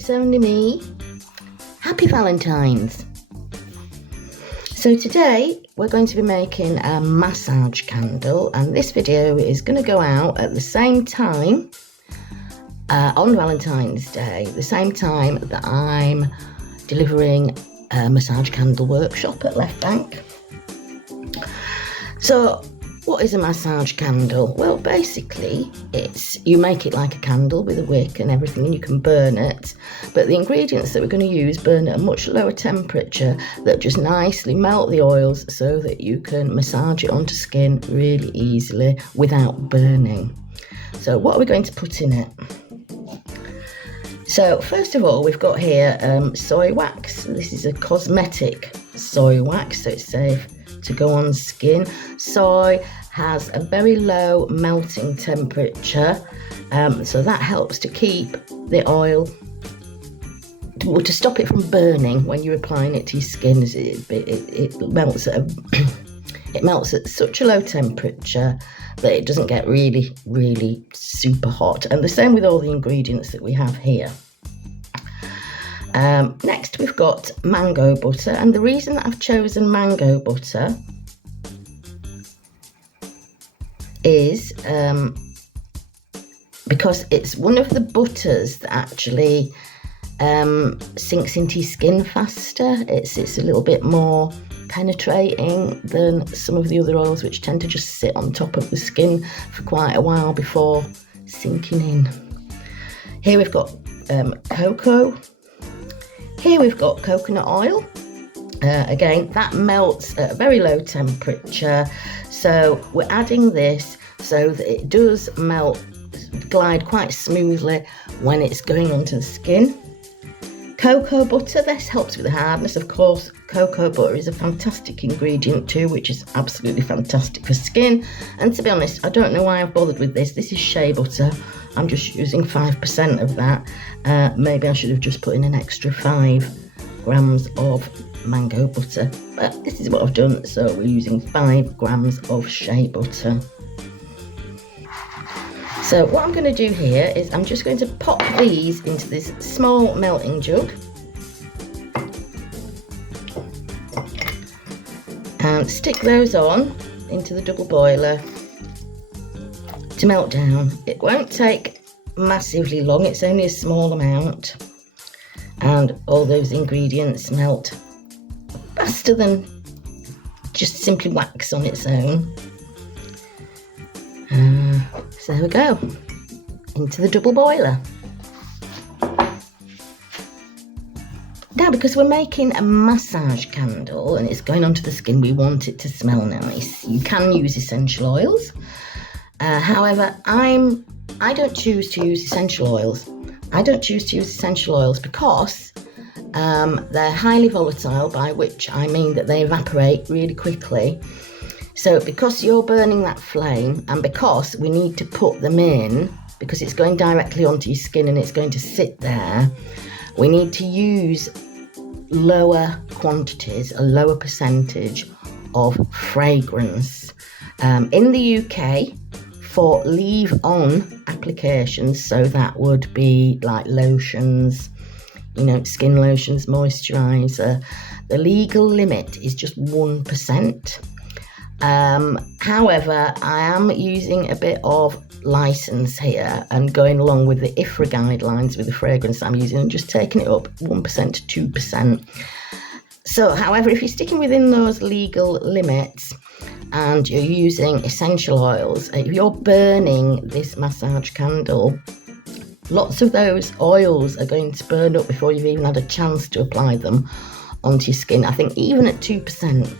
it's only me. Happy Valentine's. So today we're going to be making a massage candle, and this video is going to go out at the same time on Valentine's Day, the same time that I'm delivering a massage candle workshop at Left Bank. So what is a massage candle? Well, basically you make it like a candle with a wick and everything, and you can burn it, but the ingredients that we're going to use burn at a much lower temperature that just nicely melt the oils so that you can massage it onto skin really easily without burning. So what are we going to put in it? So first of all, we've got here soy wax. This is a cosmetic soy wax, so it's safe to go on skin. Soy has a very low melting temperature, so that helps to keep the oil, to stop it from burning when you're applying it to your skin. It melts at it melts at such a low temperature that it doesn't get really super hot, and the same with all the ingredients that we have here. Next we've got mango butter, and the reason that I've chosen mango butter is because it's one of the butters that actually sinks into your skin faster. It's a little bit more penetrating than some of the other oils, which tend to just sit on top of the skin for quite a while before sinking in. Here we've got cocoa. Here we've got coconut oil. Again, that melts at a very low temperature, so we're adding this so that it does glide quite smoothly when it's going onto the skin. Cocoa butter, this helps with the hardness. Of course, cocoa butter is a fantastic ingredient too, which is absolutely fantastic for skin. And to be honest, I don't know why I've bothered with this. This is shea butter. I'm just using 5% of that. Maybe I should have just put in an extra 5 grams of mango butter, but this is what I've done. So we're using 5 grams of shea butter. So what I'm going to do here is I'm just going to pop these into this small melting jug and stick those on into the double boiler to melt down. It won't take massively long, it's only a small amount, and all those ingredients melt faster than just simply wax on its own. So there we go, into the double boiler. Now, because we're making a massage candle and it's going onto the skin, we want it to smell nice. You can use essential oils. However, I don't choose to use essential oils. I don't choose to use essential oils because they're highly volatile, by which I mean that they evaporate really quickly. So because you're burning that flame, and because we need to put them in, because it's going directly onto your skin and it's going to sit there, we need to use lower quantities, a lower percentage of fragrance. In the UK, for leave-on applications, so that would be like lotions, skin lotions, moisturiser, the legal limit is just 1%. However, I am using a bit of license here and going along with the IFRA guidelines with the fragrance I'm using and just taking it up 1% to 2%. So, however, if you're sticking within those legal limits and you're using essential oils, if you're burning this massage candle, lots of those oils are going to burn up before you've even had a chance to apply them onto your skin. I think even at 2%,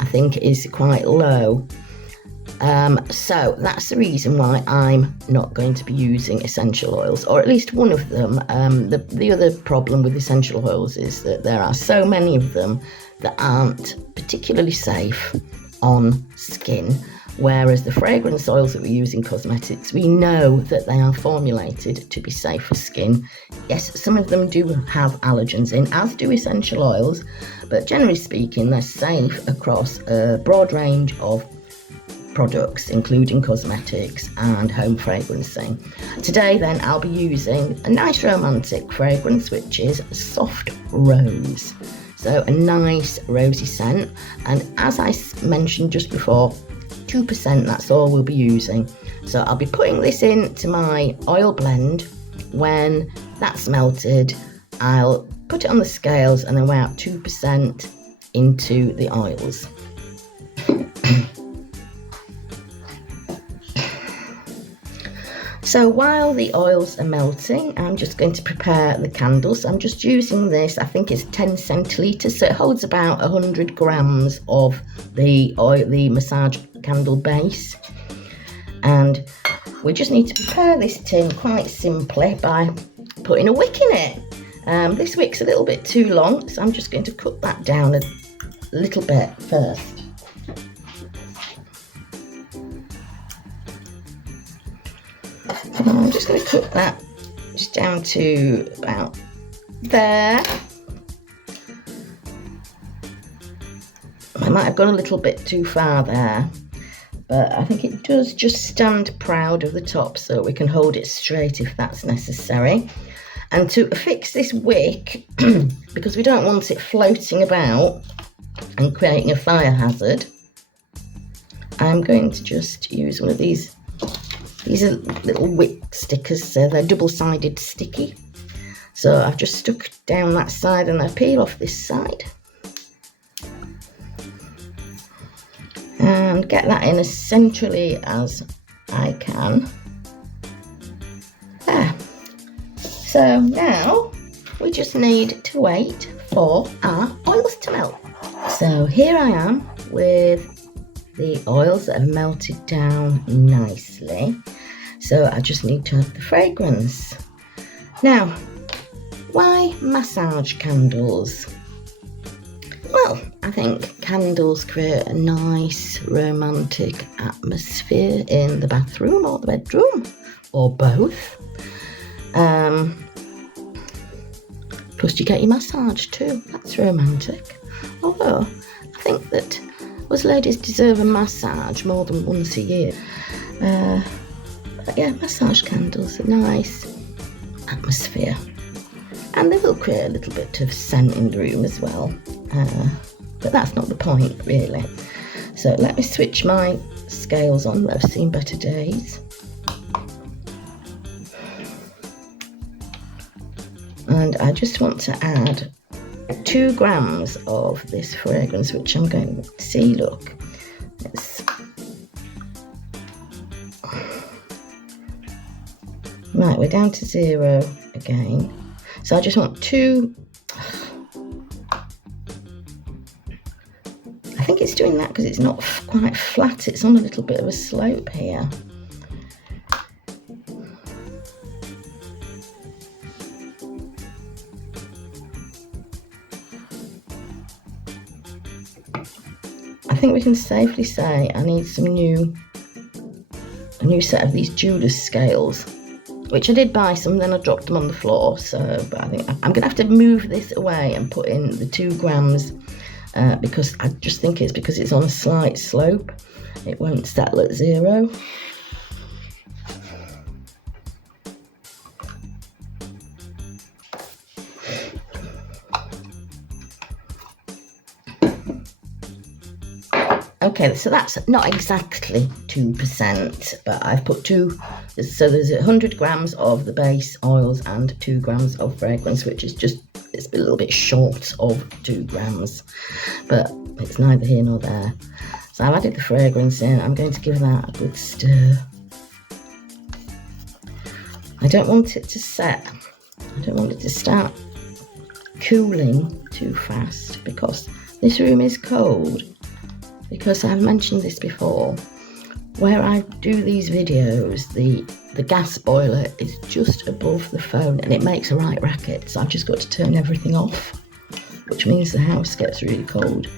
I think it is quite low. So that's the reason why I'm not going to be using essential oils, or at least one of them. The other problem with essential oils is that there are so many of them that aren't particularly safe on skin, whereas the fragrance oils that we use in cosmetics, we know that they are formulated to be safe for skin. Yes, some of them do have allergens in, as do essential oils, but generally speaking, they're safe across a broad range of products, including cosmetics and home fragrancing. Today then I'll be using a nice romantic fragrance, which is Soft Rose. So a nice rosy scent, and as I mentioned just before, 2%, that's all we'll be using. So I'll be putting this into my oil blend. When that's melted, I'll put it on the scales and then weigh out 2% into the oils. So while the oils are melting, I'm just going to prepare the candles. I'm just using this, I think it's 10 centilitres, so it holds about 100 grams of the massage candle base. And we just need to prepare this tin quite simply by putting a wick in it. This wick's a little bit too long, so I'm just going to cut that down a little bit first. I'm just going to cut that just down to about there. I might have gone a little bit too far there, but I think it does just stand proud of the top, so we can hold it straight if that's necessary. And to fix this wick, because we don't want it floating about and creating a fire hazard, I'm going to just use one of these. These are little wick stickers, so they're double-sided sticky. So I've just stuck down that side and I peel off this side. And get that in as centrally as I can. There. So now we just need to wait for our oils to melt. So here I am with the oils that have melted down nicely. So I just need to have the fragrance. Now, why massage candles? Well, I think candles create a nice romantic atmosphere in the bathroom or the bedroom, or both. Plus you get your massage too, that's romantic. Although, I think that us ladies deserve a massage more than once a year. But yeah, massage candles, a nice atmosphere. And they will create a little bit of scent in the room as well. But that's not the point, really. So let me switch my scales on. I've seen better days. And I just want to add 2 grams of this fragrance, which I'm going to see, look. Right, we're down to 0 again. So I just want 2. I think it's doing that because it's not quite flat, it's on a little bit of a slope here. I think we can safely say I need a new set of these jeweler's scales, which I did buy some, then I dropped them on the floor. So, but I think I'm going to have to move this away and put in the 2 grams because I just think it's because it's on a slight slope. It won't settle at 0. Okay, so that's not exactly 2%, but I've put 2, so there's 100 grams of the base oils and 2 grams of fragrance, which is just, it's a little bit short of 2 grams, but it's neither here nor there. So I've added the fragrance in, I'm going to give that a good stir. I don't want it to set, I don't want it to start cooling too fast, because this room is cold. Because I've mentioned this before, where I do these videos, the gas boiler is just above the phone and it makes a right racket, so I've just got to turn everything off, which means the house gets really cold.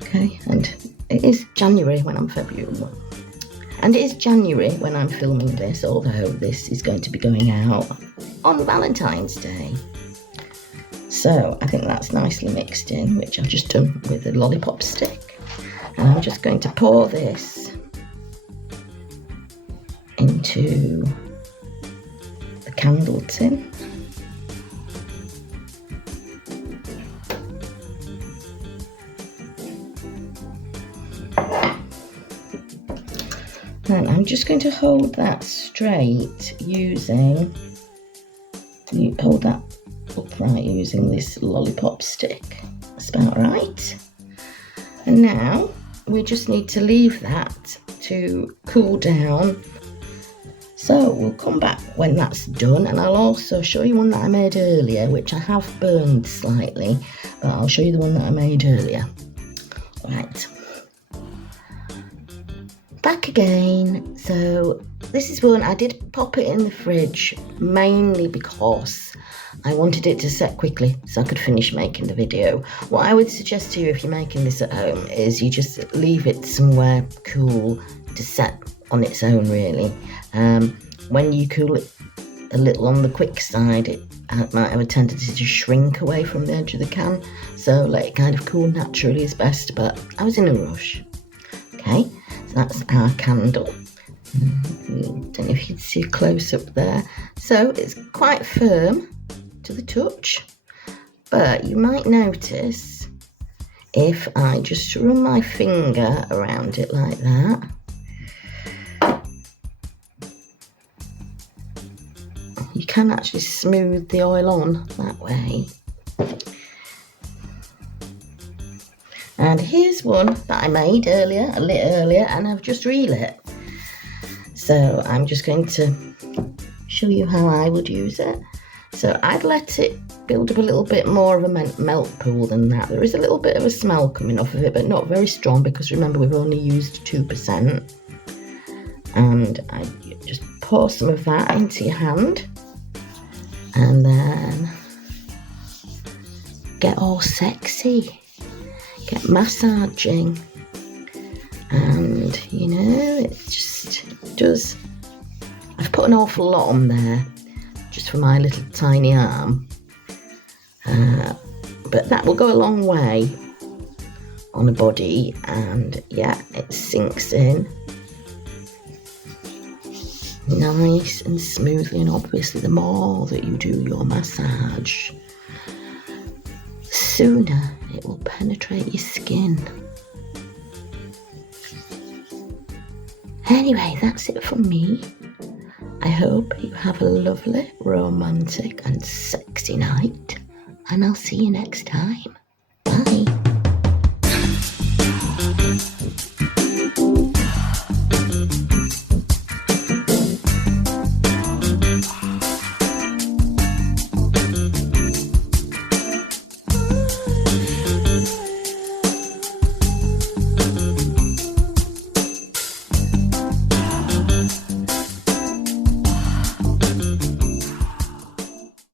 Okay, and it is January when I'm and it is January when I'm filming this, although this is going to be going out on Valentine's Day. So I think that's nicely mixed in, which I've just done with a lollipop stick. And I'm just going to pour this into the candle tin. And I'm just going to hold that straight hold that upright using this lollipop stick. That's about right. And now we just need to leave that to cool down. So we'll come back when that's done, and I'll also show you one that I made earlier, which I have burned slightly, but I'll show you the one that I made earlier. Right. Back again. So this is one I did pop it in the fridge mainly because I wanted it to set quickly so I could finish making the video. What I would suggest to you if you're making this at home is you just leave it somewhere cool to set on its own, really. When you cool it a little on the quick side, it might have a tendency to shrink away from the edge of the can, so let it kind of cool naturally is best, but I was in a rush. Okay, so that's our candle. Don't know if you'd see a close up there. So it's quite firm to the touch, but you might notice if I just run my finger around it like that, you can actually smooth the oil on that way. And here's one that I made earlier, a lit earlier, and I've just relit. So I'm just going to show you how I would use it. So I'd let it build up a little bit more of a melt pool than that. There is a little bit of a smell coming off of it, but not very strong, because remember we've only used 2%. And I just pour some of that into your hand, and then get all sexy, get massaging, and you know, it just does. I've put an awful lot on there just for my little tiny arm, but that will go a long way on a body, and yeah, it sinks in nice and smoothly. And obviously the more that you do your massage, the sooner it will penetrate your skin. Anyway, that's it from me. I hope you have a lovely, romantic and sexy night, and I'll see you next time.